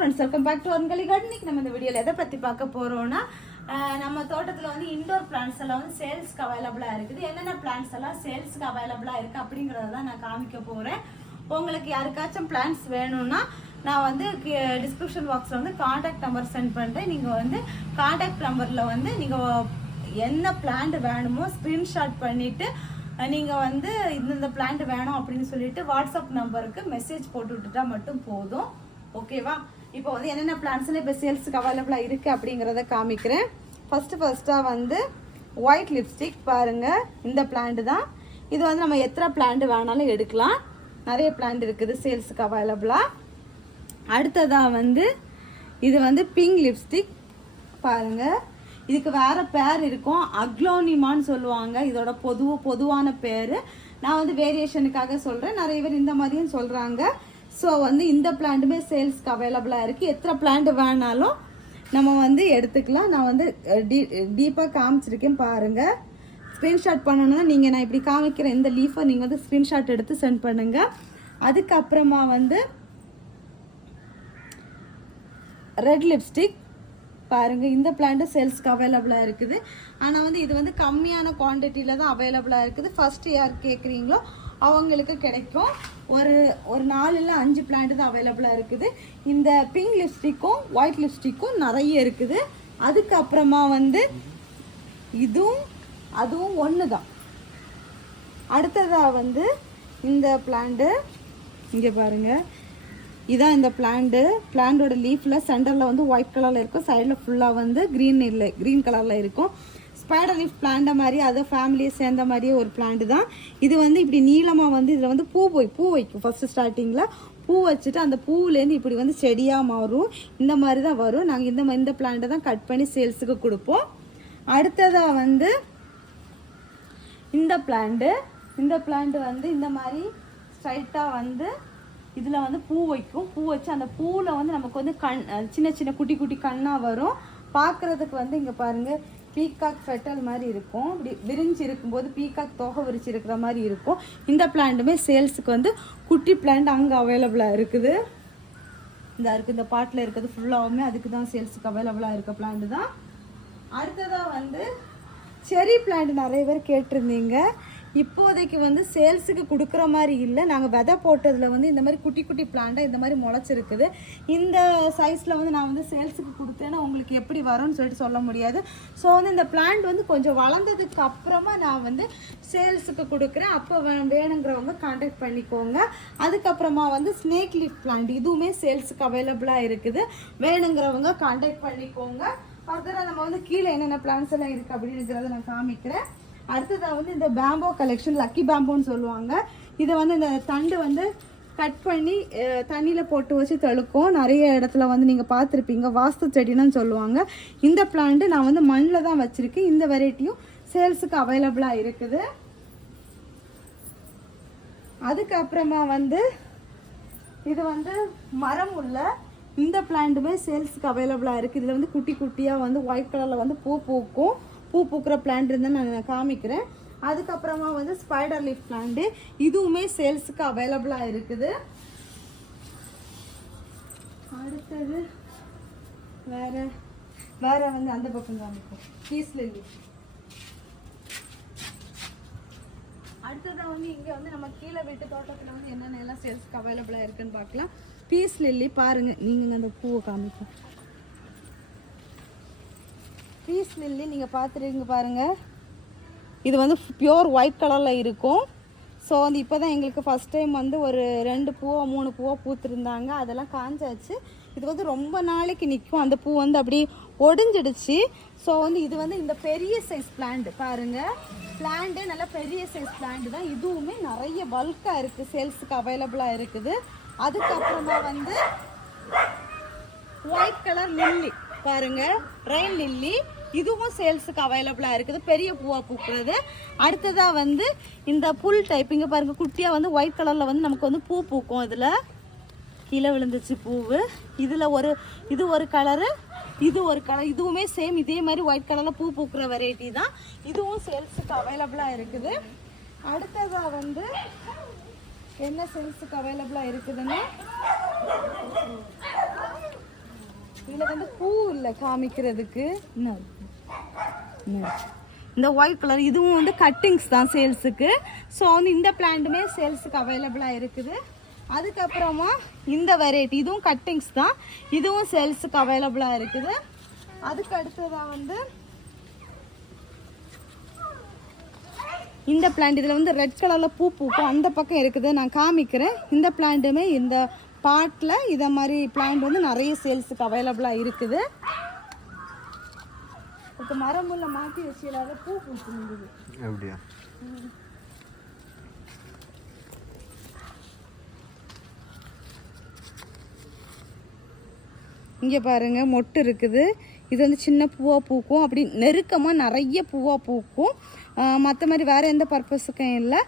Friends, welcome back to Arungali garden. இன்னைக்கு நம்ம இந்த வீடியோல எதை பத்தி பார்க்க போறோம்னா, நம்ம தோட்டத்துல வந்து இன்டோர் பிளான்ட்ஸ் எல்லாம் வந்து சேல்ஸ்க்கு அவைலபிளா இருக்குது. என்னென்ன பிளான்ட்ஸ் எல்லாம் சேல்ஸ்க்கு அவைலபிளா இருக்கு அப்படிங்கறத தான் நான் காமிக்க போறேன். உங்களுக்கு யாருக்காச்சும் பிளான்ட்ஸ் வேணும்னா நான் வந்து டிஸ்கிரிப்ஷன் பாக்ஸ்ல வந்து கான்டாக்ட் நம்பர் சென்ட் பண்றேன். நீங்க வந்து கான்டாக்ட் நம்பர்ல வந்து நீங்க என்ன பிளான்ட் வேணுமோ ஸ்கிரீன்ஷாட் பண்ணிட்டு நீங்க வந்து இந்த பிளான்ட் வேணும் அப்படின்னு சொல்லிட்டு வாட்ஸ்அப் நம்பருக்கு மெசேஜ் போட்டு விட்டுட்டா மட்டும் போதும். ஓகேவா? இப்போ வந்து என்னென்ன பிளான்ட்ஸ்ல இப்போ சேல்ஸுக்கு அவைலபிளா இருக்கு அப்படிங்கிறத காமிக்கிறேன். ஃபர்ஸ்டா வந்து ஒயிட் லிப்ஸ்டிக் பாருங்க. இந்த பிளான்ட் தான் இது. வந்து நம்ம எத்தனை பிளான்ட் வேணாலும் எடுக்கலாம். நிறைய பிளான்ட் இருக்குது சேல்ஸுக்கு அவைலபிளா. அடுத்ததா வந்து இது வந்து பிங்க் லிப்ஸ்டிக் பாருங்க. இதுக்கு வேற பேர் இருக்கும், அக்லோனிமான்னு சொல்லுவாங்க. இதோட பொதுவான பேர். நான் வந்து வேரியேஷனுக்காக சொல்றேன். நிறைய பேர் இந்த மாதிரியும் சொல்றாங்க. ஸோ வந்து இந்த பிளான்ட்டுமே சேல்ஸ்க்கு அவைலபிளாக இருக்குது. எத்தனை பிளான்ட் வேணாலும் நம்ம வந்து எடுத்துக்கலாம். நான் வந்து டீப்பாக காமிச்சிருக்கேன் பாருங்கள். ஸ்க்ரீன்ஷாட் பண்ணணும்னா நீங்கள் நான் இப்படி காமிக்கிற இந்த லீஃபை நீங்கள் வந்து ஸ்க்ரீன்ஷாட் எடுத்து சென்ட் பண்ணுங்கள். அதுக்கப்புறமா வந்து ரெட் லிப்ஸ்டிக் பாருங்கள். இந்த பிளான்ட்டு சேல்ஸ்க்கு அவைலபிளாக இருக்குது. ஆனால் வந்து இது வந்து கம்மியான குவான்டிட்டியில் தான் அவைலபிளாக இருக்குது. ஃபஸ்ட்டு யார் கேட்குறீங்களோ அவங்களுக்கு கிடைக்கும். ஒரு 4 இல்லை 5 பிளான்ட் தான் அவைலபிளாக இருக்குது. இந்த பிங்க் லிப்ஸ்டிக்கும் ஒயிட் லிப்ஸ்டிக்கும் நிறைய இருக்குது. அதுக்கப்புறமா வந்து அதுவும் ஒன்று தான். அடுத்ததாக வந்து இந்த பிளான்ட்டு இங்கே பாருங்கள். இதான் இந்த பிளான்டோட லீஃபில் சென்டரில் வந்து ஒயிட் கலரில் இருக்கும். சைடில் ஃபுல்லாக வந்து க்ரீன் கலரில் இருக்கும். ஸ்பைடர் லீஃப் பிளான்ட் மாதிரி அதை ஃபேமிலியை சேர்ந்த மாதிரியே ஒரு பிளான்ட் தான் இது. வந்து இப்படி நீளமாக வந்து இதில் வந்து பூ வைக்கும். ஃபஸ்ட்டு ஸ்டார்டிங்கில் பூ வச்சுட்டு அந்த பூவிலேருந்து இப்படி வந்து செடியாக மாறும். இந்த மாதிரி தான் வரும். நாங்கள் இந்த பிளான்ட்டை தான் கட் பண்ணி சேல்ஸுக்கு கொடுப்போம். அடுத்ததாக வந்து இந்த பிளான்ட் வந்து இந்த மாதிரி ஸ்ட்ரைட்டாக வந்து இதில் வந்து பூ வைக்கும். பூ வச்சு அந்த பூவில் வந்து நமக்கு வந்து சின்ன குட்டி கண்ணாக வரும். பார்க்குறதுக்கு வந்து இங்கே பாருங்கள், பீகாக் ஃபெட்டல் மாதிரி இருக்கும். இப்படி விரிஞ்சு இருக்கும்போது பீகாக் தோகை விரிச்சு இருக்கிற மாதிரி இருக்கும். இந்த பிளான்ட்டுமே சேல்ஸுக்கு வந்து குட்டி பிளான்ட் அங்கே அவைலபிளாக இருக்குது. இந்த பாட்டில் இருக்கிறது ஃபுல்லாகவுமே அதுக்கு தான் சேல்ஸுக்கு அவைலபிளாக இருக்க பிளான்ட் தான். அடுத்ததாக வந்து செரி பிளான்ட் நிறைய பேர் கேட்டிருந்தீங்க. இப்போதைக்கு வந்து சேல்ஸுக்கு கொடுக்குற மாதிரி இல்லை. நாங்கள் விதை போட்டதில் வந்து இந்த மாதிரி குட்டி பிளான்ட்டாக இந்த மாதிரி முளைச்சிருக்குது. இந்த சைஸில் வந்து நான் வந்து சேல்ஸுக்கு கொடுத்தேன்னா உங்களுக்கு எப்படி வரும்னு சொல்லிட்டு சொல்ல முடியாது. ஸோ வந்து இந்த பிளான்ட் வந்து கொஞ்சம் வளர்ந்ததுக்கு அப்புறமா நான் வந்து சேல்ஸுக்கு கொடுக்குறேன். அப்போ வேணுங்கிறவங்க கான்டாக்ட் பண்ணிக்கோங்க. அதுக்கப்புறமா வந்து ஸ்னேக் லீஃப் பிளான்ட் இதுவுமே சேல்ஸுக்கு அவைலபிளாக இருக்குது. வேணுங்கிறவங்க கான்டாக்ட் பண்ணிக்கோங்க. ஃபர்தராக நம்ம வந்து கீழே என்னென்ன பிளான்ஸ் எல்லாம் இருக்குது அப்படிங்கிறத நான் காமிக்கிறேன். அடுத்ததாக வந்து இந்த பேம்போ கலெக்ஷன், லக்கி பேம்போன்னு சொல்லுவாங்க. இதை வந்து இந்த தண்டு வந்து கட் பண்ணி தண்ணியில் போட்டு வச்சு தழுக்கும். நிறைய இடத்துல வந்து நீங்கள் பார்த்துருப்பீங்க, வாஸ்து செடின்னு சொல்லுவாங்க. இந்த பிளான்ட்டு நான் வந்து மண்ணில் தான் வச்சுருக்கேன். இந்த வெரைட்டியும் சேல்ஸுக்கு அவைலபிளாக இருக்குது. அதுக்கப்புறமா வந்து இது வந்து மரம் உள்ள இந்த பிளான்ட்டுமே சேல்ஸுக்கு அவைலபிளாக இருக்குது. இதில் வந்து குட்டியாக வந்து ஒயிட் கலரில் வந்து பூ பூக்கிற பிளான்ட் இருந்தால் நான் காமிக்கிறேன். அதுக்கப்புறமா வந்து ஸ்பைடர் லீஃப் பிளான்ட்டு இதுவுமே சேல்ஸுக்கு அவைலபிளாக இருக்குது. அடுத்தது வேற வந்து அந்த பக்கம் காமிக்கும் பீஸ் லில்லி. அடுத்ததாக வந்து இங்கே வந்து நம்ம கீழே வீட்டு தோட்டத்தில் வந்து என்னென்ன எல்லாம் சேல்ஸுக்கு அவைலபிளாக இருக்குன்னு பார்க்கலாம். பீஸ் லில்லி பாருங்கள். நீங்கள் அந்த பூவை காமிக்கும் பீஸ் லில்லி நீங்கள் பார்த்துருங்க பாருங்கள். இது வந்து பியோர் ஒயிட் கலரில் இருக்கும். ஸோ வந்து இப்போ தான் எங்களுக்கு ஃபஸ்ட் டைம் வந்து ஒரு 2 பூவோ 3 பூவோ பூத்துருந்தாங்க. அதெல்லாம் காஞ்சாச்சு. இது வந்து ரொம்ப நாளைக்கு நிற்கும். அந்த பூ வந்து அப்படி ஒடிஞ்சிடுச்சு. ஸோ வந்து இது வந்து இந்த பெரிய சைஸ் பிளான்ட் பாருங்கள். பிளான்ட்டு நல்லா பெரிய சைஸ் பிளான்ட் தான். இதுவுமே நிறைய பல்காக இருக்குது, சேல்ஸுக்கு அவைலபிளாக இருக்குது. அதுக்கப்புறமா வந்து ஒயிட் கலர் லில்லி பாருங்க, ரெயின் லில்லி இதுவும் சேல்ஸுக்கு அவைலபிளாக இருக்குது. பெரிய பூவாக பூக்குறது. அடுத்ததாக வந்து இந்த புல் டைப் இங்கே பாருங்கள், குட்டியாக வந்து ஒயிட் கலரில் வந்து நமக்கு வந்து பூ பூக்கும். இதில் கீழே விழுந்துச்சு பூவு. இதில் இது ஒரு கலரு, இது ஒரு கலர். இதுவுமே சேம் இதே மாதிரி ஒயிட் கலரில் பூ பூக்கிற வெரைட்டி தான். இதுவும் சேல்ஸுக்கு அவைலபிளாக இருக்குது. அடுத்ததாக வந்து என்ன சேல்ஸுக்கு அவைலபிளாக இருக்குதுன்னு இதில் வந்து பூ இல்லை காமிக்கிறதுக்கு. இன்னும் இந்த ஒயிட் கலர் இதுவும் வந்து கட்டிங்ஸ் தான் சேல்ஸுக்கு. ஸோ வந்து இந்த பிளான்ட்டுமே சேல்ஸுக்கு அவைலபிளாக இருக்குது. அதுக்கப்புறமா இந்த வெரைட்டி இதுவும் கட்டிங்ஸ் தான், இதுவும் சேல்ஸுக்கு அவைலபிளாக இருக்குது. அதுக்கு அடுத்ததாக வந்து இந்த பிளான்ட், இதில் வந்து ரெட் கலரில் பூ பூக்கும், அந்த பக்கம் இருக்குது, நான் காமிக்கிறேன். இந்த பிளான்ட்டுமே இந்த பாட்டில் இதை மாதிரி பிளான்ட் வந்து நிறைய சேல்ஸுக்கு அவைலபிளாக இருக்குது. இப்போ மரமுள்ள மாற்றி வச்சு பூ பூத்துருந்தது அப்படியா. இங்கே பாருங்கள் மொட்டு இருக்குது. இது வந்து சின்ன பூவாக பூக்கும், அப்படி நெருக்கமாக நிறைய பூவாக பூக்கும். மற்ற மாதிரி வேறு எந்த பர்பஸுக்கும் இல்லை.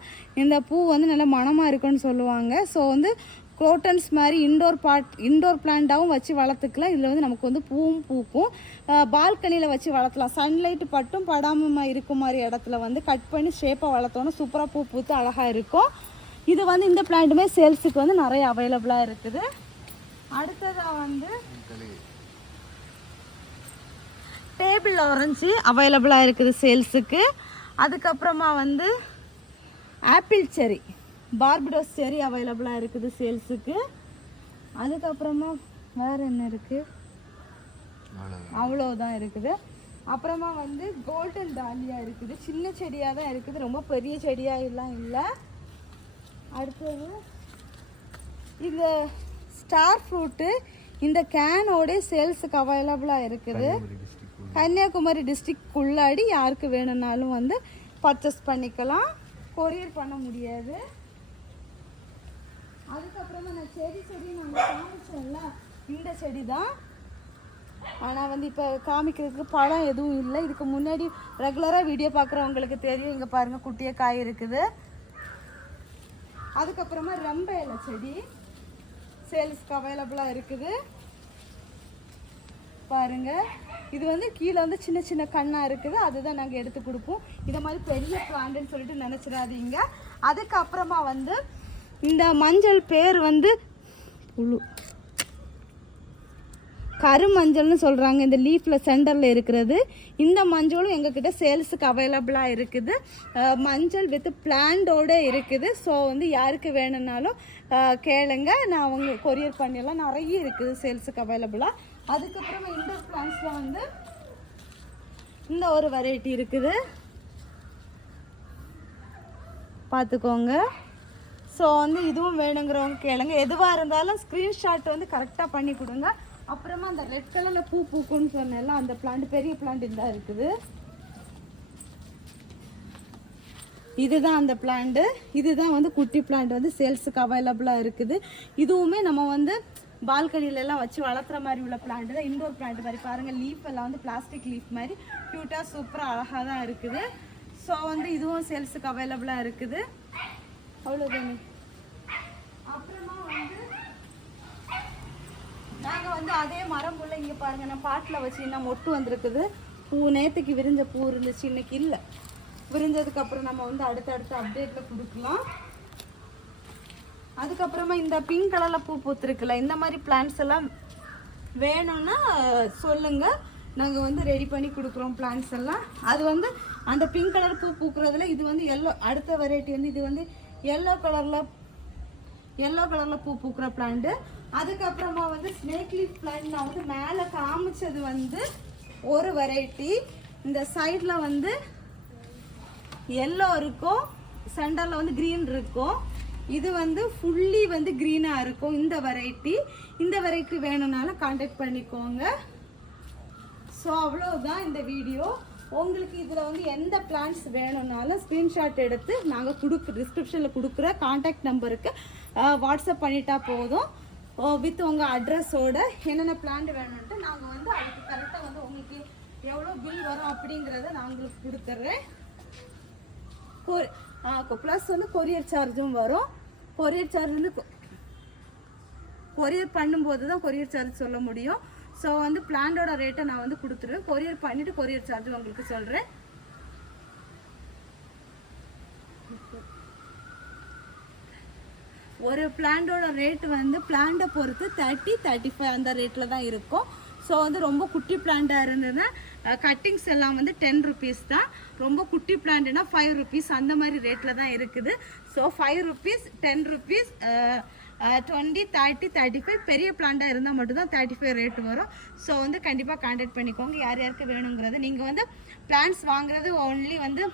இந்த பூ வந்து நல்லா மணமாக இருக்குன்னு சொல்லுவாங்க. ஸோ வந்து குரோட்டன்ஸ் மாதிரி இண்டோர் பிளான்ட்டாகவும் வச்சு வளர்த்துக்கலாம். இதில் வந்து நமக்கு வந்து பூவும் பூக்கும். பால்கனியில் வச்சு வளர்த்தலாம். சன்லைட்டு பட்டும் படாமல் இருக்கும் மாதிரி இடத்துல வந்து கட் பண்ணி ஷேப்பாக வளர்த்தோன்னா சூப்பராக பூ பூத்து அழகாக இருக்கும். இது வந்து இந்த பிளான்ட்டுமே சேல்ஸுக்கு வந்து நிறைய அவைலபிளாக இருக்குது. அடுத்ததாக வந்து டேபிள் ஆரஞ்சு அவைலபிளாக இருக்குது சேல்ஸுக்கு. அதுக்கப்புறமா வந்து ஆப்பிள் செரி, பார்படோஸ் செரி அவைலபிளாக இருக்குது சேல்ஸுக்கு. அதுக்கப்புறமா வேறு என்ன இருக்குது, அவ்வளோதான் இருக்குது. அப்புறமா வந்து கோல்டன் டாலியா இருக்குது, சின்ன செடியாக தான் இருக்குது, ரொம்ப பெரிய செடியாக எல்லாம் இல்லை. அடுத்தது இந்த ஸ்டார் ஃப்ரூட்டு இந்த கேனோட சேல்ஸுக்கு அவைலபிளாக இருக்குது. கன்னியாகுமரி டிஸ்ட்ரிக்ட்குள்ளாடி யாருக்கு வேணும்னாலும் வந்து பர்ச்சேஸ் பண்ணிக்கலாம், கொரியர் பண்ண முடியாது. அதுக்கப்புறமா நான் செடி நான் காமிச்சேன்ல, இந்த செடி தான். ஆனால் வந்து இப்போ காமிக்கிறதுக்கு பழம் எதுவும் இல்லை. இதுக்கு முன்னாடி ரெகுலராக வீடியோ பார்க்குறவங்களுக்கு தெரியும். இங்கே பாருங்கள் குட்டியாக காய் இருக்குது. அதுக்கப்புறமா ரொம்ப இலை செடி சேல்ஸ்க்கு அவைலபிளாக இருக்குது பாருங்கள். இது வந்து கீழே வந்து சின்ன சின்ன கண்ணாக இருக்குது, அதுதான் நாங்கள் எடுத்து கொடுப்போம். இதை மாதிரி பெரிய பிளான்ட்னு சொல்லிட்டு நினச்சிடாதீங்க. அதுக்கப்புறமா வந்து இந்த மஞ்சள் பேர் வந்து புழு கருமஞ்சள்னு சொல்கிறாங்க. இந்த லீஃபில் சென்டரில் இருக்கிறது இந்த மஞ்சளும் எங்ககிட்ட சேல்ஸுக்கு அவைலபிளாக இருக்குது. மஞ்சள் வித் பிளான்டோடு இருக்குது. ஸோ வந்து யாருக்கு வேணும்னாலும் கேளுங்க, நான் அவங்க கொரியர் பண்ணிடலாம். நிறைய இருக்குது சேல்ஸுக்கு அவைலபிளாக. அதுக்கப்புறமா இண்டோர் பிளான்ட்ஸில் வந்து இந்த ஒரு வெரைட்டி இருக்குது, பார்த்துக்கோங்க. ஸோ வந்து இதுவும் வேணுங்கிறவங்க கேளுங்க. எதுவாக இருந்தாலும் ஸ்க்ரீன்ஷாட் வந்து கரெக்டாக பண்ணி கொடுங்க. அப்புறமா அந்த ரெட் கலரில் பூ பூக்குன்னு சொன்னேன்ல, அந்த பிளான்ட் பெரிய பிளான்ட் இந்த இருக்குது. இதுதான் அந்த பிளான்ட்டு. இதுதான் வந்து குட்டி பிளான்ட் வந்து சேல்ஸுக்கு அவைலபிளாக இருக்குது. இதுவுமே நம்ம வந்து பால்கனிலெல்லாம் வச்சு வளர்த்துற மாதிரி உள்ள பிளான்ட் தான். இண்டோர் பிளான்ட் மாதிரி பாருங்கள், லீஃப் எல்லாம் வந்து பிளாஸ்டிக் லீஃப் மாதிரி க்யூட்டாக சூப்பராக அழகாக தான் இருக்குது. ஸோ வந்து இதுவும் சேல்ஸுக்கு அவைலபிளாக இருக்குது. அவ்வளோதானே. அப்புறமா வந்து நாங்கள் வந்து அதே மரம் புள்ள இங்கே பாருங்கள், நான் பாட்டில் வச்சு இன்னும் மொட்டு வந்திருக்குது. பூ நேற்றுக்கு விரிஞ்ச பூ இருந்துச்சு, இன்னைக்கு இல்லை. விரிஞ்சதுக்கப்புறம் நம்ம வந்து அடுத்தடுத்த அப்டேட்டில் கொடுக்கலாம். அதுக்கப்புறமா இந்த பிங்க் கலரில் பூ பூத்துருக்குல்ல, இந்த மாதிரி பிளான்ட்ஸ் எல்லாம் வேணும்னா சொல்லுங்கள், நாங்கள் வந்து ரெடி பண்ணி கொடுக்குறோம் பிளான்ட்ஸ் எல்லாம். அது வந்து அந்த பிங்க் கலர் பூ பூக்குறதுல இது வந்து எல்லோ, அடுத்த வெரைட்டி வந்து இது வந்து எல்லோ கலரில் பூ பூக்குற பிளான்ட்டு. அதுக்கப்புறமா வந்து ஸ்னேக் லீஃப் பிளான்ட் நான் வந்து மேலே காமிச்சது வந்து ஒரு வெரைட்டி. இந்த சைடில் வந்து எல்லோ இருக்கும், சென்டரில் வந்து க்ரீன் இருக்கும். இது வந்து ஃபுல்லி வந்து க்ரீனாக இருக்கும் இந்த வெரைட்டி. இந்த வெரைட்டி வேணும்னாலும் கான்டாக்ட் பண்ணிக்கோங்க. ஸோ அவ்வளோதான் இந்த வீடியோ. உங்களுக்கு இதில் வந்து எந்த பிளான்ஸ் வேணும்னாலும் ஸ்க்ரீன்ஷாட் எடுத்து நாங்கள் டிஸ்கிரிப்ஷனில் கொடுக்குற கான்டாக்ட் நம்பருக்கு வாட்ஸ்அப் பண்ணிட்டா போதும். வித் உங்கள் அட்ரஸோட என்னென்ன பிளான்ட் வேணும்ன்ட்டு நாங்கள் வந்து அதுக்கு கரெக்டாக வந்து உங்களுக்கு எவ்வளோ பில் வரும் அப்படிங்கிறத நான் உங்களுக்கு கொடுத்துட்றேன். ப்ளஸ் வந்து கொரியர் சார்ஜும் வரும். கொரியர் சார்ஜ் வந்து கொரியர் பண்ணும்போது தான் கொரியர் சார்ஜ் சொல்ல முடியும். ஸோ வந்து பிளான்டோட ரேட்டை நான் வந்து கொடுத்துருவேன். கொரியர் பண்ணிவிட்டு கொரியர் சார்ஜ் உங்களுக்கு சொல்கிறேன். ஒரு பிளான்டோட ரேட்டு வந்து பிளான்ட்டை பொறுத்து 30-35 அந்த ரேட்டில் தான் இருக்கும். ஸோ வந்து ரொம்ப குட்டி பிளான்ட்டாக இருந்ததுன்னா கட்டிங்ஸ் எல்லாம் வந்து 10 rupees தான். ரொம்ப குட்டி பிளான்ட்னா 5 rupees அந்த மாதிரி ரேட்டில் தான் இருக்குது. ஸோ 5 rupees, 10 rupees, 20, 30, 35 பெரிய பிளான்ட்டாக இருந்தால் மட்டும்தான் 35 ரேட் வரும். ஸோ வந்து கண்டிப்பாக கான்டாக்ட் பண்ணிக்கோங்க யார் யாருக்கு வேணுங்கிறது. நீங்கள் வந்து பிளான்ட்ஸ் வாங்குறது ஒன்லி வந்து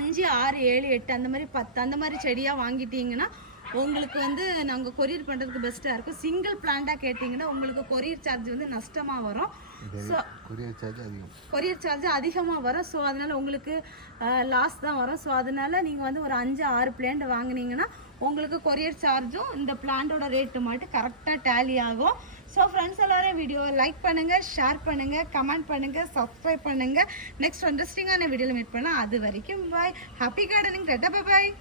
5, 6, 7, 8 அந்த மாதிரி 10 அந்த மாதிரி செடியாக வாங்கிட்டீங்கன்னா உங்களுக்கு வந்து நாங்கள் கொரியர் பண்ணுறதுக்கு பெஸ்ட்டாக இருக்கும். சிங்கிள் பிளான்ட்டாக கேட்டிங்கன்னா உங்களுக்கு கொரியர் சார்ஜ் வந்து நஷ்டமாக வரும். ஸோ கொரியர் சார்ஜ் அதிகமாக வரும். ஸோ அதனால் உங்களுக்கு லாஸ் தான் வரும். ஸோ அதனால் நீங்கள் வந்து ஒரு 5, 6 பிளான்ட் வாங்கினீங்கன்னா உங்களுக்கு கொரியர் சார்ஜும் இந்த பிளான்ட்டோட ரேட்டு மட்டும் கரெக்டாக டேலி ஆகும். ஸோ ஃப்ரெண்ட்ஸ் எல்லாரும் வீடியோவை லைக் பண்ணுங்கள், ஷேர் பண்ணுங்கள், கமெண்ட் பண்ணுங்கள், சப்ஸ்கிரைப் பண்ணுங்கள். நெக்ஸ்ட் இன்ட்ரெஸ்டிங்கான வீடியோவில் மீட் பண்ணலாம். அது வரைக்கும் பாய். Happy gardening. டாடா, பாய்.